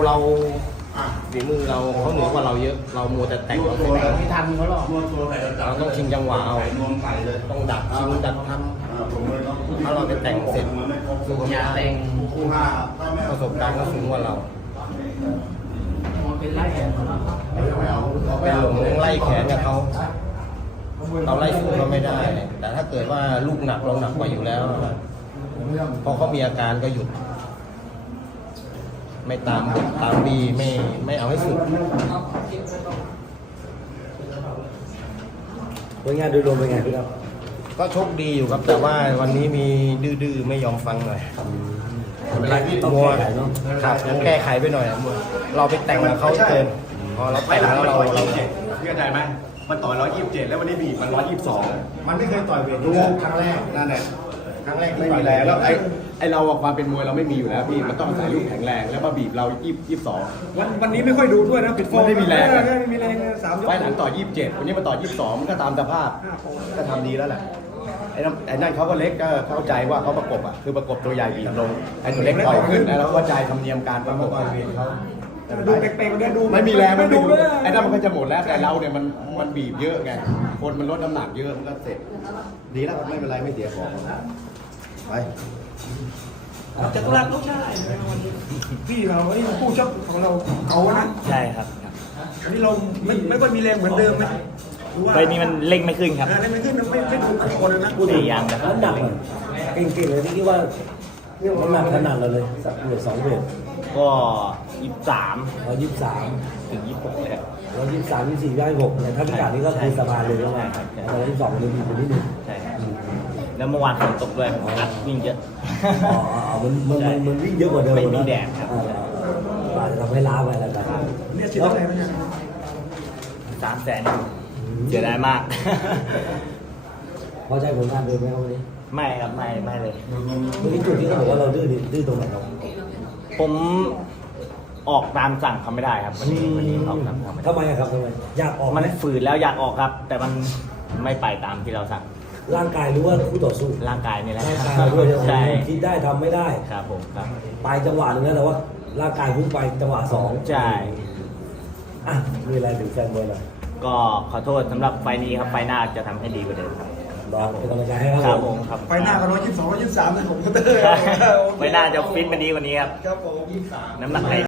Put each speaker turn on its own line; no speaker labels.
เราฝีมือเราเขาเหนือกว่าเราเยอะเรามัวแต่แต่งเราไม่ทันเขาหรอกเราต้องชิงจังหวะเอาต้องดักชิงดักทำถ้าเราไปแต่งเสร็จสู้เขาไม่ได้ประสบการณ์ก็สูงกว่าเราไปหลงไล่แขนกับเขาเราไล่สู้เขาไม่ได้แต่ถ้าเกิดว่าลูกหนักเราหนักกว่าอยู่แล้วพอเขามีอาการก็หยุดไม่ตามบีไม่เอาให้สุด
ผลงานโดยรวมเป็นไงพี่ครับ
ก็โชคดีอยู่ครับแต่ว่าวันนี้มีดื้อไม่ยอมฟังหน่อย
เวลาที่ต้องแก้ไขเนาะ
ครับแก้ไขไปหน่อยเราไปแต่งกับเขาเกินพอเราแต่งแล้วเรา
เข้าใจไหมมันต่อย127แล้ววันนี้บีบมัน122
มันไม่เคยต่อยเวทดูครั้งแรก
นั่นแหละ
ครั้งแรก
ไม่มีแรงแล้วไอเราความเป็นมวยเราไม่มีอยู่แล้วพี่มันต้องใส่ลูกแข็งแรงแล้วมาบีบเรา22
วันนี้ไม่ค่อยดูด้วยนะปิดฟอร์ม
ไม่มีแรง
ไม่มีแรง3 ยก
ไฟหลังต่อ27วันนี้มาต่อ22มันก็ตามสภาพก็ทำดีแล้วแหละไอ้นั่นเขาก็เล็กก็เข้าใจว่าเขาประกบอ่ะคือประกบตัวใหญ่บีบลงไอ้ตัวเล็กต่อยขึ้นแล้วเข้าใจธรรมเนียมการประกบเวทเขา
ดูเป๊กๆเนี่ยดู
ไม่มีแรงไม่ดูไอ้นั่นมันก็จะหมดแล้วแต่เราเนี่ยมันบีบเยอะไงคนมันลดน้ำหนักเยอะมันก็เสร็จดีแล้วไม่เป็นไรไม่เสียของไป
จตุรัสลูกชายพี่เราไอ้ผู้ชกของเราเขานะ
ใช่ครับ
อันนี้เราไม่ค่อยมีแรงเหมือนเดิมไหม
ไฟนี้มันเร่งไม่ขึ้นครับ
เร่งไม่ขึ้นไม่ถูกคนนะ
พยายามนะครับ
น้ำหนักเลยเก่งๆเลยที่คิดว่าน้ำหนักขนาดเราเลยสักเวท2 เวท
ก็23
123
ถึง26เลยครับ
123 24 26เนี่ยถ้าพิกัดนี้ก็คือสบายเลยแล้วไงแต่122เลยมีคนนิดนึง
ใช่ครับแล้วเมื่อวานฝนตกด้วยอัดวิ่งเยอะ
มันวิ่งเยอะกว่าเดิม
ไม่มีแดดครับ
อาจจะทำให้ล้าไปอะไรแบบนี้
เนี่ยชิ้นอะไรมั้ย
300,000เสียดายมาก
พอใจผลงานเดิมไหมครับวันนี้
ไม่ครับไม่เลย
วันนี้จุดที่เขาบอกว่าเราดื้อตรงไหนครับ
ผมออกตามสั่งเขาไม่ได้ครับวันนี้ออกตามสั่งไม่ได้
ทำไมครับอยากออก
มันฝืนแล้วอยากออกครับแต่มันไม่ไปตามที่เราสั่ง
ร่างกายหรือว่าคู่ต่อสู้
ร่างกายนี่แหละ
ร่างกายด้วย
ใช่
คิดได้ทำไม่ได้
ครับผมครับ
ปลายจังหวะนึงนะแต่ว่าร่างกายพุ่งไปจังหวะ2
ใช่
มีอะไรถึงแฟนบอลหน่อย
ก็ขอโทษสำหรับไฟนี้ครับไฟหน้าจะทำให้ดีกว่าเดิมครับ
รอเป็นกำลังใจให้
ครับผมครับ
ไฟหน้าก็122 123นะผมก็
ไฟหน้าจะฟิตมาดีกว่านี้ครับ
ครับผม
น้ำหนัก